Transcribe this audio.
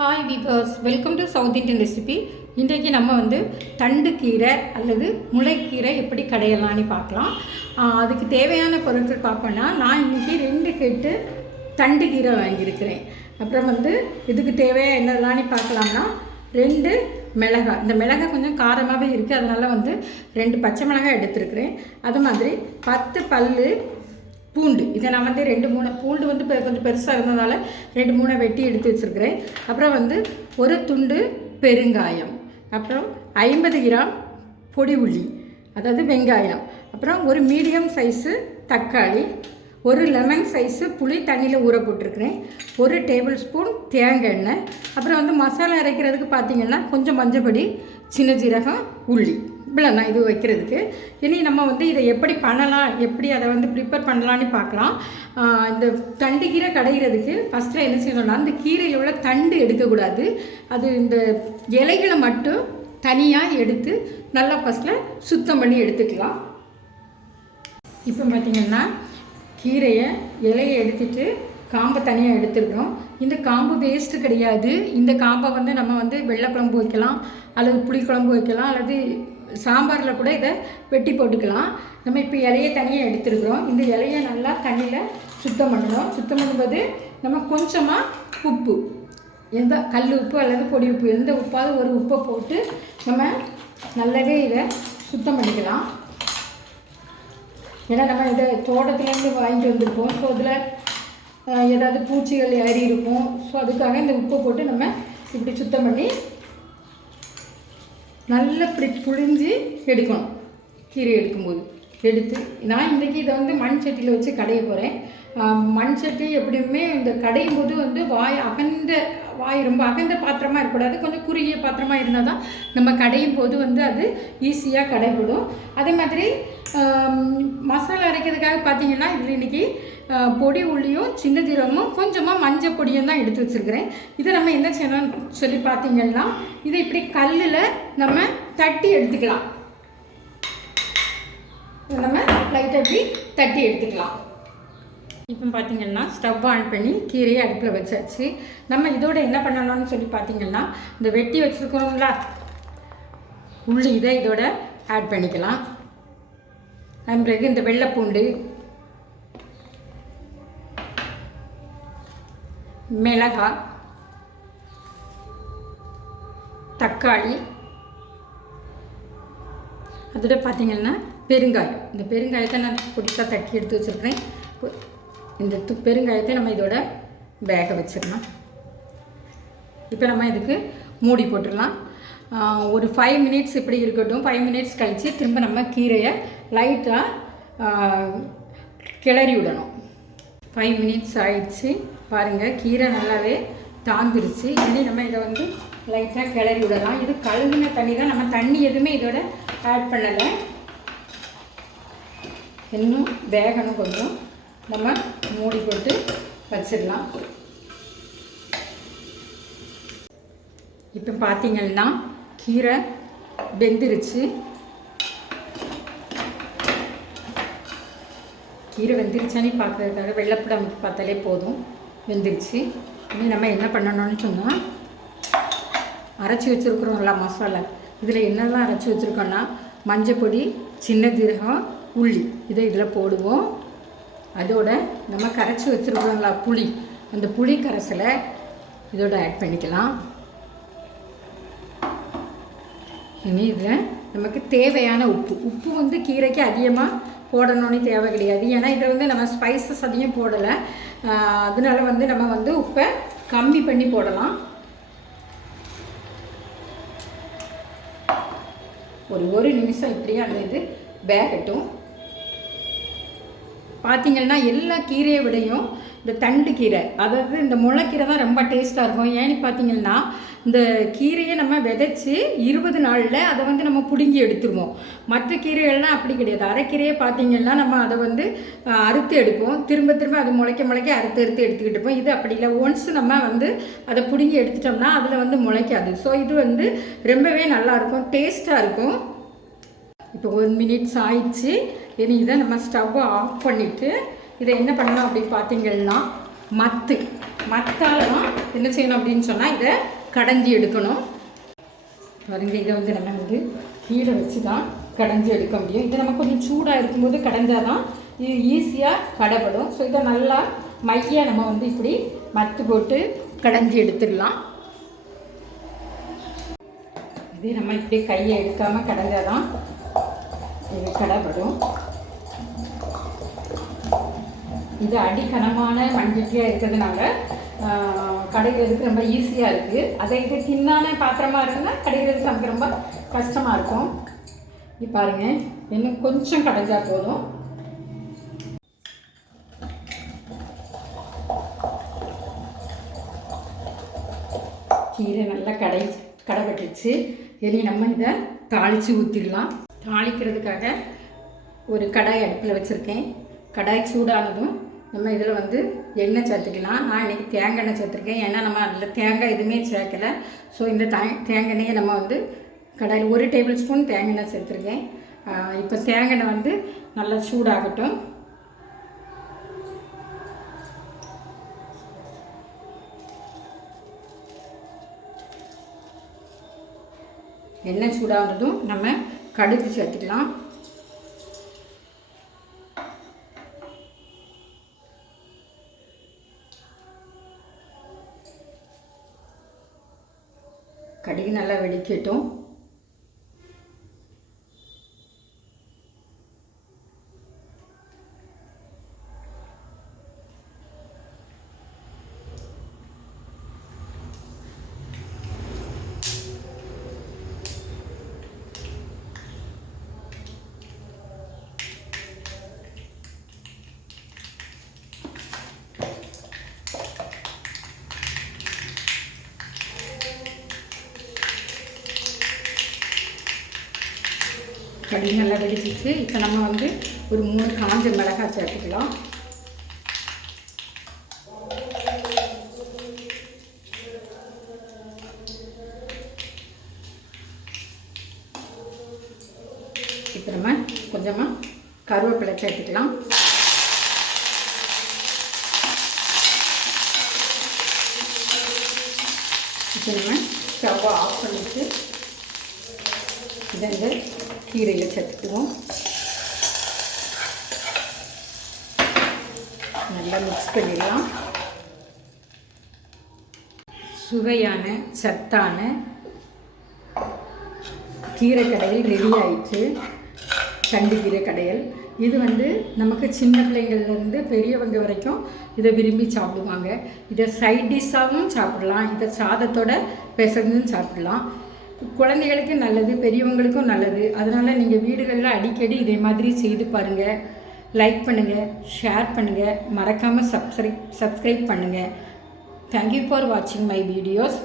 Hi viewers, welcome to south Indian recipe. இன்றைக்கு நம்ம தண்டுக்கீரை அல்லது முளைக்கீரை எப்படி கடையலான்னு பார்க்கலாம். அதுக்கு தேவையான பொருட்கள் பார்ப்போன்னா, நான் இன்றைக்கி 2 கட்டு தண்டுக்கீரை வாங்கியிருக்கிறேன். அப்புறம் இதுக்கு தேவையாக என்னெல்லான்னு பார்க்கலாம்னா 2 மிளகாய். இந்த மிளகாய் கொஞ்சம் காரமாகவே இருக்குது, அதனால் 2 பச்சை மிளகாய் எடுத்துருக்கிறேன். அது மாதிரி 10 பல்லு பூண்டு. இதை நான் 2-3 பூண்டு கொஞ்சம் பெருசாக இருந்ததால் 2-3 வெட்டி எடுத்து வச்சுருக்கிறேன். அப்புறம் ஒரு துண்டு பெருங்காயம், அப்புறம் 50 கிராம் பொடி உள்ளி, அதாவது வெங்காயம், அப்புறம் ஒரு மீடியம் சைஸு தக்காளி, ஒரு லெமன் சைஸு புளி தண்ணியில் ஊற போட்டிருக்கிறேன், 1 டேபிள் ஸ்பூன் தேங்காய் எண்ணெய், அப்புறம் மசாலா அரைக்கிறதுக்கு பார்த்திங்கன்னா கொஞ்சம் மஞ்சப்பொடி, சின்ன ஜீரகம், உள்ளி, இவ்வளோதான் இது வைக்கிறதுக்கு. இனி நம்ம இதை எப்படி பண்ணலாம், எப்படி அதை ப்ரிப்பேர் பண்ணலான்னு பார்க்கலாம். இந்த தண்டு கீரை கடைகிறதுக்கு ஃபஸ்ட்டில் என்ன செய்யணும்னா, இந்த கீரையில் உள்ள தண்டு எடுக்கக்கூடாது. அது இந்த இலைகளை மட்டும் தனியாக எடுத்து நல்லா ஃபஸ்ட்டில் சுத்தம் பண்ணி எடுத்துக்கலாம். இப்போ பார்த்திங்கன்னா கீரையை இலையை எடுத்துட்டு காம்பை தனியாக எடுத்துருக்கோம். இந்த காம்பு வேஸ்ட்டு கிடையாது. இந்த காம்பை நம்ம வெள்ளை குழம்பு வைக்கலாம், அல்லது புளி குழம்பு வைக்கலாம், அல்லது சாம்பாரில் கூட இதை வெட்டி போட்டுக்கலாம். நம்ம இப்போ இலையை தனியாக எடுத்துருக்குறோம். இந்த இலையை நல்லா தண்ணியில் சுத்தம் பண்ணணும். சுத்தம் பண்ணும்போது நம்ம கொஞ்சமாக உப்பு, எந்த கல் உப்பு அல்லது பொடி உப்பு, எந்த உப்பாவது ஒரு உப்பை போட்டு நம்ம நல்லாவே இதை சுத்தம் பண்ணிக்கலாம். ஏன்னா நம்ம இதை தோட்டத்துலேருந்து வாங்கிட்டு வந்திருப்போம். ஸோ அதில் ஏதாவது பூச்சிகள் ஏறி இருக்கும். ஸோ அதுக்காக இந்த உப்பை போட்டு நம்ம இப்படி சுத்தம் பண்ணி நல்லா இப்படி புழிஞ்சு எடுக்கணும். கீரை எடுக்கும்போது எடுத்து நான் இன்றைக்கி இதை மண் சட்டியில் வச்சு கடைய போகிறேன். மண் சட்டி எப்படியுமே இந்த கடையும் போது வாய் ரொம்ப அகந்த பாத்திரமாக இருக்கக்கூடாது, கொஞ்சம் குறுகிய பாத்திரமாக இருந்தால் தான் நம்ம கடையும் போது அது ஈஸியாக கடைபடும். அதே மாதிரி மசாலா அரைக்கிறதுக்காக பார்த்திங்கன்னா இதில் இன்றைக்கி பொடி உள்ளியும் சின்ன ஜீரகமும் கொஞ்சமாக மஞ்சள் பொடியும் தான் எடுத்து வச்சுருக்கிறேன். இதை நம்ம என்ன செய்யணும்னு சொல்லி பார்த்திங்கன்னா, இதை இப்படி கல்லில் நம்ம தட்டி எடுத்துக்கலாம். நம்ம லைட்டாக இப்படி தட்டி எடுத்துக்கலாம். இப்போ பார்த்திங்கன்னா ஸ்டவ் ஆன் பண்ணி கீரையை அடுப்பில் வச்சாச்சு. நம்ம இதோட என்ன பண்ணணும்னு சொல்லி பார்த்திங்கன்னா, இந்த வெட்டி வச்சுருக்கோங்களா உள்ளி, இதை இதோட ஆட் பண்ணிக்கலாம். அதன் பிறகு இந்த வெள்ளைப்பூண்டு, மிளகாய், தக்காளி, அதோட பார்த்திங்கன்னா பெருங்காயம். இந்த பெருங்காயத்தை நான் பொடிசாக தட்டி எடுத்து வச்சுருக்கிறேன். இந்த பெருங்காயத்தை நம்ம இதோட வேக வச்சிடலாம். இப்போ நம்ம இதுக்கு மூடி போட்டுடலாம். ஒரு 5 மினிட்ஸ் இப்படி இருக்கட்டும். 5 மினிட்ஸ் கழித்து திரும்ப நம்ம கீரையை லைட்டாக கிளறி விடணும். 5 மினிட்ஸ் ஆயிடுச்சு. பாருங்கள், கீரை நல்லாவே தாந்துருச்சு. இனி நம்ம இதை லைட்டாக கிளறி விடலாம். இது கழுவின தண்ணி தான், நம்ம தண்ணி எதுவுமே இதோட ஆட் பண்ணலை. இன்னும் வேகணும் கொஞ்சம். நம்ம மூடி போட்டு வச்சிடலாம். இப்போ பார்த்திங்கன்னா கீரை வெந்துருச்சு. கீரை வெந்துருச்சானே பார்க்குறதுக்காக வெள்ளைப்பூடு அமைத்து பார்த்தாலே போதும், வெந்துருச்சு. இனி நம்ம என்ன பண்ணணும்னு சொன்னால், அரைச்சி வச்சுருக்குறோம்ல மசாலா, இதில் என்னெல்லாம் அரைச்சி வச்சுருக்கோன்னா மஞ்சள் பொடி, சின்ன ஜீரகம், உள்ளி, இதை இதில் போடுவோம். அதோட நம்ம கரைச்சி வச்சுருக்கோங்களா புளி, அந்த புளி கரைசலை இதோட ஆட் பண்ணிக்கலாம். இனி இதில் நமக்கு தேவையான உப்பு கீரைக்கு அதிகமாக போடணும்னு தேவை கிடையாது. ஏன்னா இதை நம்ம ஸ்பைசஸ் அதிகம் போடலை, அதனால நம்ம உப்பை கம்மி பண்ணி போடலாம். ஒரு நிமிஷம் இப்படியே அந்த இது வேகட்டும். பார்த்திங்கன்னா எல்லா கீரையை விடையும் இந்த தண்டு கீரை, அதாவது இந்த முளைக்கீரை தான் ரொம்ப டேஸ்ட்டாக இருக்கும். ஏன்னு பார்த்திங்கன்னா, இந்த கீரையை நம்ம விதைச்சி 20 நாளில் அதை நம்ம பிடுங்கி எடுத்துருவோம். மற்ற கீரைகள்லாம் அப்படி கிடையாது. அரைக்கீரையை பார்த்திங்கன்னா நம்ம அதை அறுத்து எடுப்போம், திரும்ப திரும்ப அது முளைக்க அறுத்து எடுத்துக்கிட்டு இருப்போம். இது அப்படி இல்லை. ஒன்ஸ் நம்ம அதை பிடுங்கி எடுத்துட்டோம்னா அதில் முளைக்காது. ஸோ இது ரொம்பவே நல்லாயிருக்கும், டேஸ்ட்டாக இருக்கும். இப்போ 1 மினிட்ஸ் ஆயிடுச்சு. இனி இதை நம்ம ஸ்டவ்வை ஆஃப் பண்ணிவிட்டு இதை என்ன பண்ணலாம் அப்படின்னு பார்த்திங்கன்னா, மத்தால் தான் என்ன செய்யணும் அப்படின்னு சொன்னால் இதை கடைஞ்சி எடுக்கணும். பாருங்கள், இதை வந்து நம்ம வந்து கீழே வச்சு தான் கடைஞ்சி எடுக்க முடியும். இதை நம்ம கொஞ்சம் சூடாக இருக்கும்போது கடைஞ்சால் தான் இது ஈஸியாக கடைப்படும். ஸோ இதை நல்லா மைய நம்ம வந்து இப்படி மத்து போட்டு கடைஞ்சி எடுத்துடலாம். இதே நம்ம இப்படி கையை எடுக்காமல் கடைஞ்சால் தான் இது கடைப்படும். இது அடிக்கனமான மண்சட்டியாக இருக்கிறதுனால கடைகிறதுக்கு ரொம்ப ஈஸியாக இருக்குது. அதை இது தின்னான பாத்திரமாக இருக்குன்னா கடைகிறதுக்கு நமக்கு ரொம்ப கஷ்டமாக இருக்கும். இது பாருங்கள், இன்னும் கொஞ்சம் கடைஞ்சா போதும். கீரை நல்லா கடைபட்டுச்சு. இனி நம்ம இதை தாளித்து ஊற்றிடலாம். தாளிக்கிறதுக்காக ஒரு கடாய் அடுப்பில் வச்சுருக்கேன். கடாய் சூடானதும் நம்ம இதில் வந்து எண்ணெய் சேர்த்துக்கலாம். நான் இன்றைக்கி தேங்காய் எண்ணெய் சேர்த்துருக்கேன். ஏன்னா நம்ம அதில் தேங்காய் எதுவுமே சேர்க்கலை. ஸோ இந்த தேங்காய் எண்ணெயை நம்ம வந்து கடாயில் 1 டேபிள் ஸ்பூன் தேங்காய் எண்ணெய் சேர்த்துருக்கேன். இப்போ தேங்காய் எண்ணெய் வந்து நல்லா சூடாகட்டும். எண்ணெய் சூடானதும் நம்ம கடுகு சேர்த்துக்கலாம். கடுகு நல்லா வெடிக்கட்டும். கடுகு நல்லா வெடிச்சிச்சு. இப்போ நம்ம வந்து ஒரு 3 காஞ்ச மிளகாய் சேர்த்துக்கலாம். இப்போ நம்ம கொஞ்சமாக கருவேப்பிலை சேர்த்துக்கலாம். இப்போ நம்ம ஸ்டவ்வை ஆஃப் பண்ணிட்டு இதை இந்த கீரையில் சேர்த்துக்குவோம். நல்லா மிக்ஸ் பண்ணிடலாம். சுவையான சத்தான கீரை கடையல் ரெடி ஆயிடுச்சு. தண்டுக்கீரை கடையல். இது வந்து நமக்கு சின்ன பிள்ளைங்கள்லேருந்து பெரியவங்க வரைக்கும் இதை விரும்பி சாப்பிடுவாங்க. இதை சைட் டிஷ்ஷாகவும் சாப்பிடலாம். இதை சாதத்தோட பிசைஞ்சும் சாப்பிடலாம். குழந்தைகளுக்கு நல்லது, பெரியவங்களுக்கும் நல்லது. அதனால் நீங்கள் வீடுகளில் அடிக்கடி இதே மாதிரி செய்து பாருங்கள். லைக் பண்ணுங்கள், ஷேர் பண்ணுங்கள், மறக்காமல் சப்ஸ்கிரைப் பண்ணுங்கள். தேங்க்யூ ஃபார் வாட்சிங் மை வீடியோஸ்.